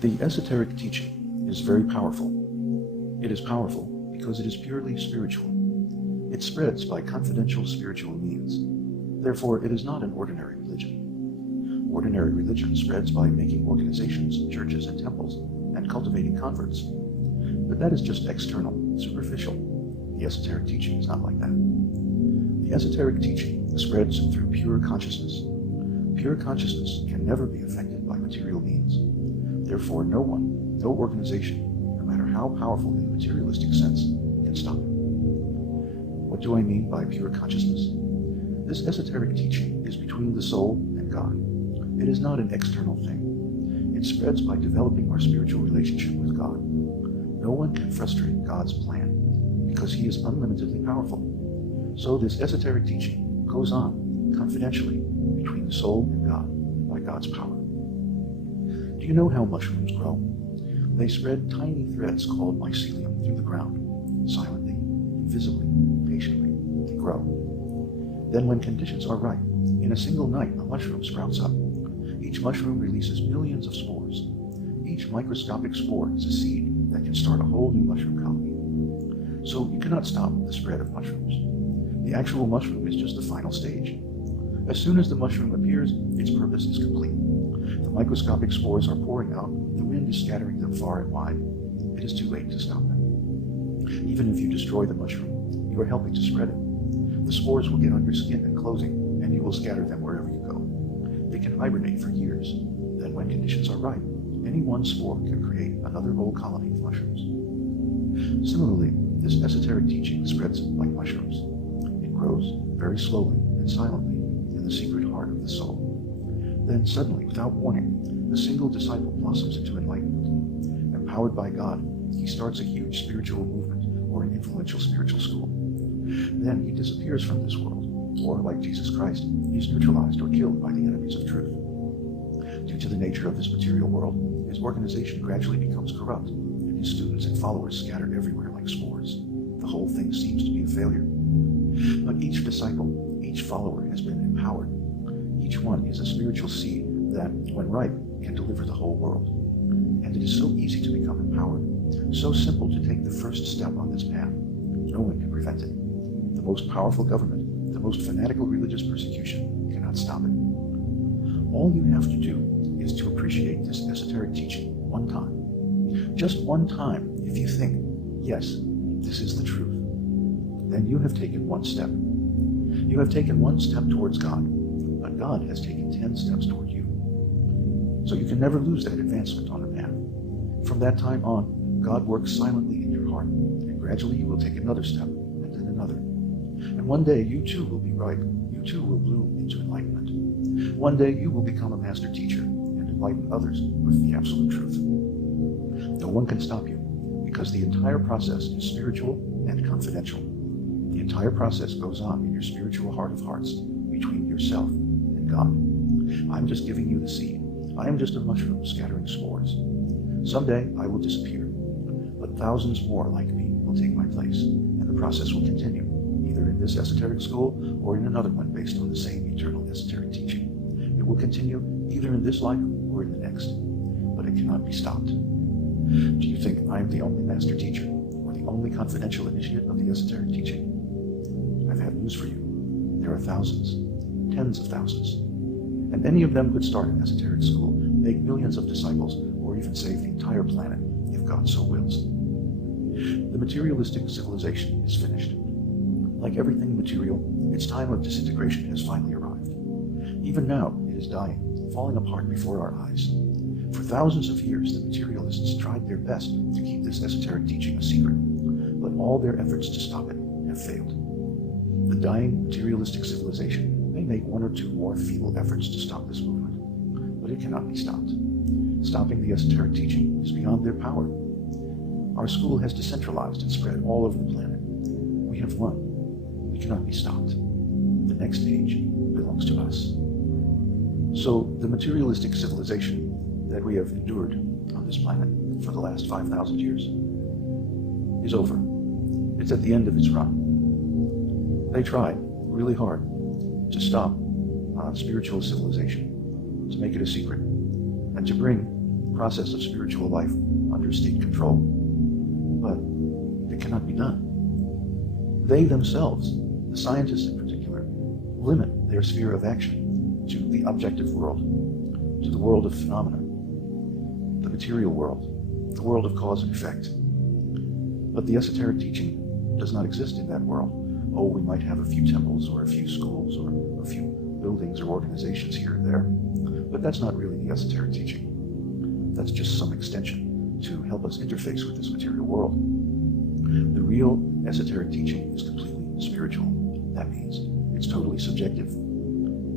The esoteric teaching is very powerful. It is powerful because it is purely spiritual. It spreads by confidential spiritual means. Therefore, it is not an ordinary religion. Ordinary religion spreads by making organizations, churches, and temples, and cultivating converts. But that is just external, superficial. The esoteric teaching is not like that. The esoteric teaching spreads through pure consciousness. Pure consciousness can never be affected by material means. Therefore, no one, no organization, no matter how powerful in the materialistic sense, can stop it. What do I mean by pure consciousness? This esoteric teaching is between the soul and God. It is not an external thing. It spreads by developing our spiritual relationship with God. No one can frustrate God's plan because he is unlimitedly powerful. So this esoteric teaching goes on confidentially between the soul and God by God's power. Do you know how mushrooms grow? They spread tiny threads called mycelium through the ground. Silently, invisibly, patiently, they grow. Then when conditions are right, in a single night a mushroom sprouts up. Each mushroom releases millions of spores. Each microscopic spore is a seed that can start a whole new mushroom colony. So you cannot stop the spread of mushrooms. The actual mushroom is just the final stage. As soon as the mushroom appears, its purpose is complete. The microscopic spores are pouring out, the wind is scattering them far and wide. It is too late to stop them. Even if you destroy the mushroom, you are helping to spread it. The spores will get on your skin and clothing, and you will scatter them wherever you go. They can hibernate for years. Then when conditions are right, any one spore can create another whole colony of mushrooms. Similarly, this esoteric teaching spreads like mushrooms. It grows very slowly and silently in the secret heart of the soul. Then suddenly, without warning, a single disciple blossoms into enlightenment. Empowered by God, he starts a huge spiritual movement or an influential spiritual school. Then he disappears from this world, or like Jesus Christ, he is neutralized or killed by the enemies of truth. Due to the nature of this material world, his organization gradually becomes corrupt, and his students and followers scatter everywhere like spores. The whole thing seems to be a failure. But each disciple, each follower has been empowered. Each one is a spiritual seed that, when ripe, can deliver the whole world. And it is so easy to become empowered, so simple to take the first step on this path. No one can prevent it. The most powerful government, the most fanatical religious persecution cannot stop it. All you have to do is to appreciate this esoteric teaching one time. Just one time, if you think, yes, this is the truth, then you have taken one step. You have taken one step towards God, but God has taken 10 steps toward you. So you can never lose that advancement on the path. From that time on, God works silently in your heart, and gradually you will take another step, and then another. And one day you too will be ripe, you too will bloom into enlightenment. One day you will become a master teacher and enlighten others with the absolute truth. No one can stop you, because the entire process is spiritual and confidential. The entire process goes on in your spiritual heart of hearts, between yourself and God. I'm just giving you the seed. I am just a mushroom scattering spores. Someday I will disappear, but thousands more like me will take my place, and the process will continue, either in this esoteric school or in another one based on the same eternal esoteric teaching. It will continue either in this life or in the next, but it cannot be stopped. Do you think I am the only master teacher or the only confidential initiate of the esoteric teaching? I've had news for you. There are thousands, tens of thousands, and any of them could start an esoteric school, make millions of disciples, or even save the entire planet if God so wills. The materialistic civilization is finished. Like everything material, its time of disintegration has finally arrived. Even now, it is dying, falling apart before our eyes. For thousands of years, the materialists tried their best to keep this esoteric teaching a secret, but all their efforts to stop it have failed. The dying materialistic civilization may make one or two more feeble efforts to stop this movement, but it cannot be stopped. Stopping the esoteric teaching is beyond their power. Our school has decentralized and spread all over the planet. We have won. We cannot be stopped. The next age belongs to us. So the materialistic civilization that we have endured on this planet for the last 5,000 years is over. It's at the end of its run. They tried really hard to stop spiritual civilization, to make it a secret, and to bring process of spiritual life under state control, but it cannot be done. They themselves, the scientists in particular, limit their sphere of action to the objective world, to the world of phenomena, the material world, the world of cause and effect. But the esoteric teaching does not exist in that world. Oh, we might have a few temples or a few schools or a few buildings or organizations here and there, but that's not really the esoteric teaching. That's just some extension to help us interface with this material world. The real esoteric teaching is completely spiritual. That means it's totally subjective.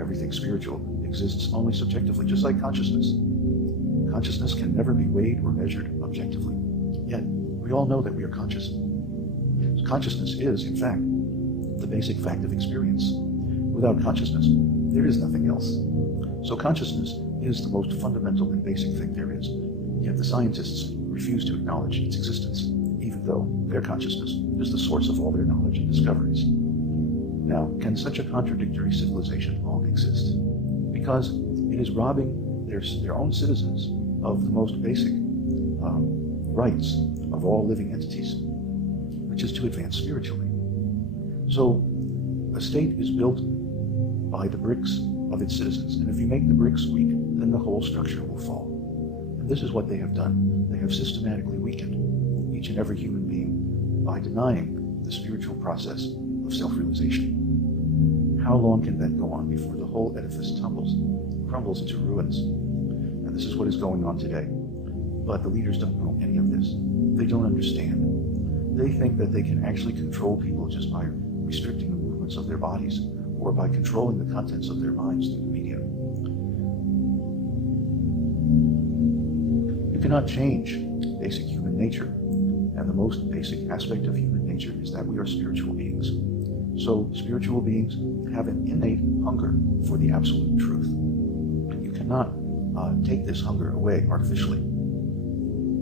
Everything spiritual exists only subjectively, just like consciousness. Consciousness can never be weighed or measured objectively. Yet, we all know that we are conscious. Consciousness is, in fact, the basic fact of experience. Without consciousness, there is nothing else. So consciousness is the most fundamental and basic thing there is. Yet the scientists refuse to acknowledge its existence, even though their consciousness is the source of all their knowledge and discoveries. Now, can such a contradictory civilization long exist? Because it is robbing their own citizens of the most basic rights of all living entities, which is to advance spiritually. So, a state is built by the bricks of its citizens, and if you make the bricks weak, then the whole structure will fall. And this is what they have done. They have systematically weakened each and every human being by denying the spiritual process of self-realization. How long can that go on before the whole edifice crumbles into ruins? And this is what is going on today. But the leaders don't know any of this. They don't understand. They think that they can actually control people just by restricting the movements of their bodies or by controlling the contents of their minds through the media. You cannot change basic human nature, and the most basic aspect of human nature is that we are spiritual beings. So spiritual beings have an innate hunger for the absolute truth. And you cannot take this hunger away artificially.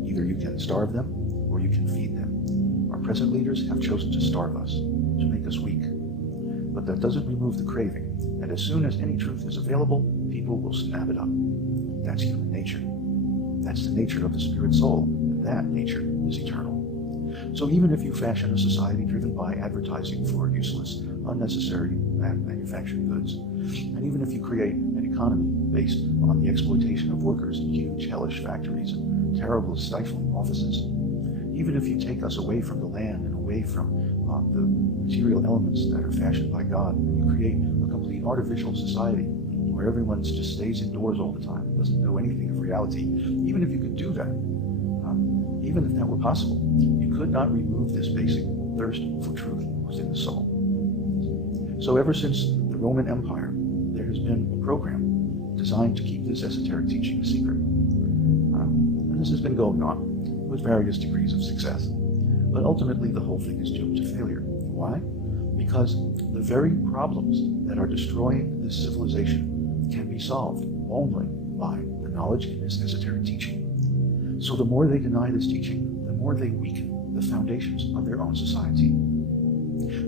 Either you can starve them or you can feed them. Our present leaders have chosen to starve us, to make us weak. But that doesn't remove the craving, and as soon as any truth is available, people will snap it up. That's human nature. That's the nature of the spirit soul, and that nature is eternal. So even if you fashion a society driven by advertising for useless, unnecessary manufactured goods, and even if you create an economy based on the exploitation of workers in huge, hellish factories and terrible, stifling offices, even if you take us away from the land and away from the material elements that are fashioned by God, and you create a complete artificial society where everyone just stays indoors all the time, doesn't know anything of reality, even if you could do that, even if that were possible, you could not remove this basic thirst for truth within the soul. So ever since the Roman Empire, there has been a program designed to keep this esoteric teaching a secret. And this has been going on with various degrees of success. But ultimately, the whole thing is doomed to failure. Why? Because the very problems that are destroying this civilization can be solved only by the knowledge in this esoteric teaching. So the more they deny this teaching, the more they weaken the foundations of their own society.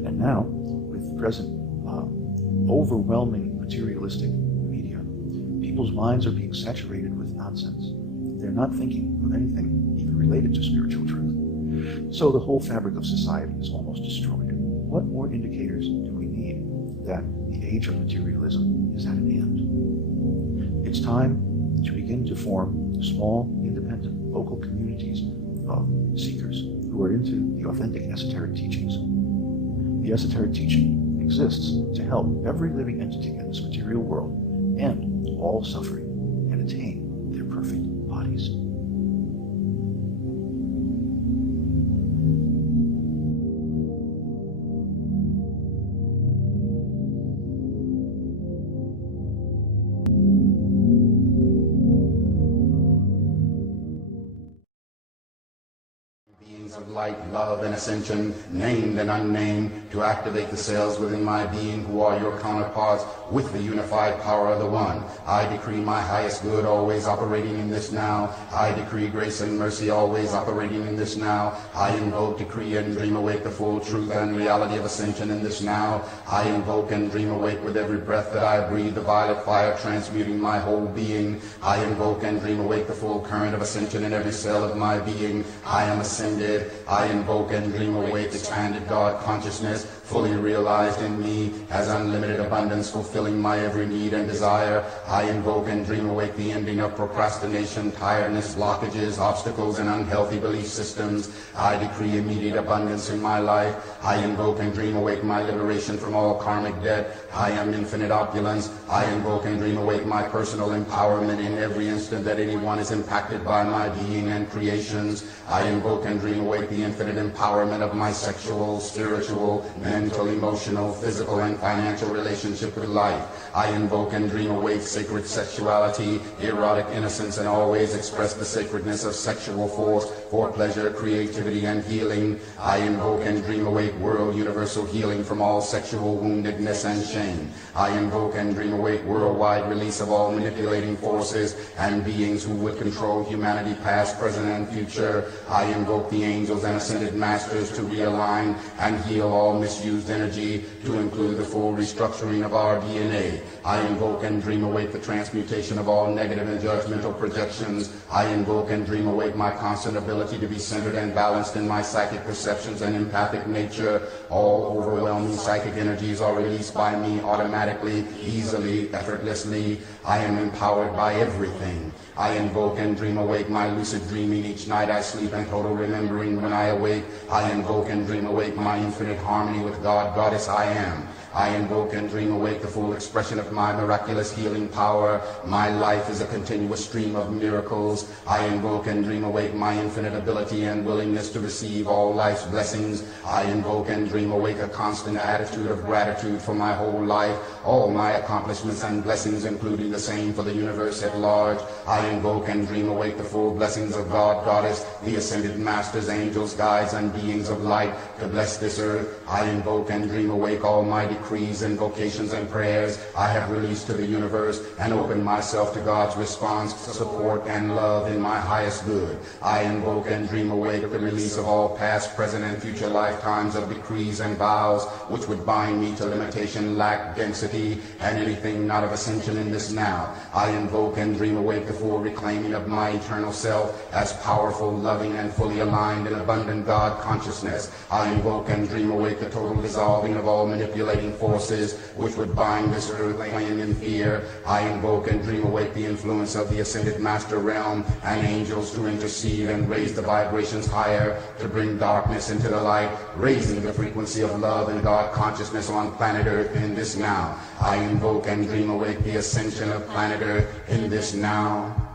And now, with the present overwhelming materialistic media, people's minds are being saturated with nonsense. They're not thinking of anything even related to spiritual truth. So the whole fabric of society is almost destroyed. What more indicators do we need that the age of materialism is at an end? It's time to begin to form small, independent, local communities of seekers who are into the authentic esoteric teachings. The esoteric teaching exists to help every living entity in this material world end all suffering and attain their perfect bodies. Beings of light, love, and ascension, named and unnamed, to activate the cells within my being who are your counterparts with the unified power of the One. I decree my highest good always operating in this now. I decree grace and mercy always operating in this now. I invoke, decree, and dream awake the full truth and reality of ascension in this now. I invoke and dream awake with every breath that I breathe the violet fire transmuting my whole being. I invoke and dream awake the full current of ascension in every cell of my being. I am ascended. I invoke and dream awake expanded God consciousness, fully realized in me as unlimited abundance, fulfilling my every need and desire. I invoke and dream awake the ending of procrastination, tiredness, blockages, obstacles, and unhealthy belief systems. I decree immediate abundance in my life. I invoke and dream awake my liberation from all karmic debt. I am infinite opulence. I invoke and dream awake my personal empowerment in every instant that anyone is impacted by my being and creations. I invoke and dream awake the infinite empowerment of my sexual, spiritual, mental, emotional, physical, and financial relationship with life. I invoke and dream awake sacred sexuality, erotic innocence, and always express the sacredness of sexual force for pleasure, creativity, and healing. I invoke and dream awake world universal healing from all sexual woundedness and shame. I invoke and dream awake worldwide release of all manipulating forces and beings who would control humanity past, present, and future. I invoke the angels and ascended masters to realign and heal all misused energy, to include the full restructuring of our DNA. I invoke and dream awake the transmutation of all negative and judgmental projections. I invoke and dream awake my constant ability to be centered and balanced in my psychic perceptions and empathic nature. All overwhelming psychic energies are released by me automatically, easily, effortlessly. I am empowered by everything. I invoke and dream awake my lucid dreaming each night I sleep and total remembering when I awake. I invoke and dream awake my infinite harmony with God, Goddess I am. I invoke and dream awake the full expression of my miraculous healing power. My life is a continuous stream of miracles. I invoke and dream awake my infinite ability and willingness to receive all life's blessings. I invoke and dream awake a constant attitude of gratitude for my whole life, all my accomplishments and blessings, including the same for the universe at large. I invoke and dream awake the full blessings of God, Goddess, the ascended masters, angels, guides, and beings of light to bless this earth. I invoke and dream awake all my decrees, invocations, and prayers I have released to the universe and open myself to God's response, support, and love in my highest good. I invoke and dream awake the release of all past, present, and future lifetimes of decrees and vows which would bind me to limitation, lack, density, and anything not of ascension in this now. I invoke and dream awake the full reclaiming of my eternal self as powerful, loving, and fully aligned in abundant God consciousness. I invoke and dream awake the total dissolving of all manipulating forces which would bind this earth plane in fear. I invoke and dream awake the influence of the ascended master realm and angels to intercede and raise the vibrations higher to bring darkness into the light, raising the frequency of love and God consciousness on planet Earth in this now. I invoke and dream awake the ascension of planet Earth in this now.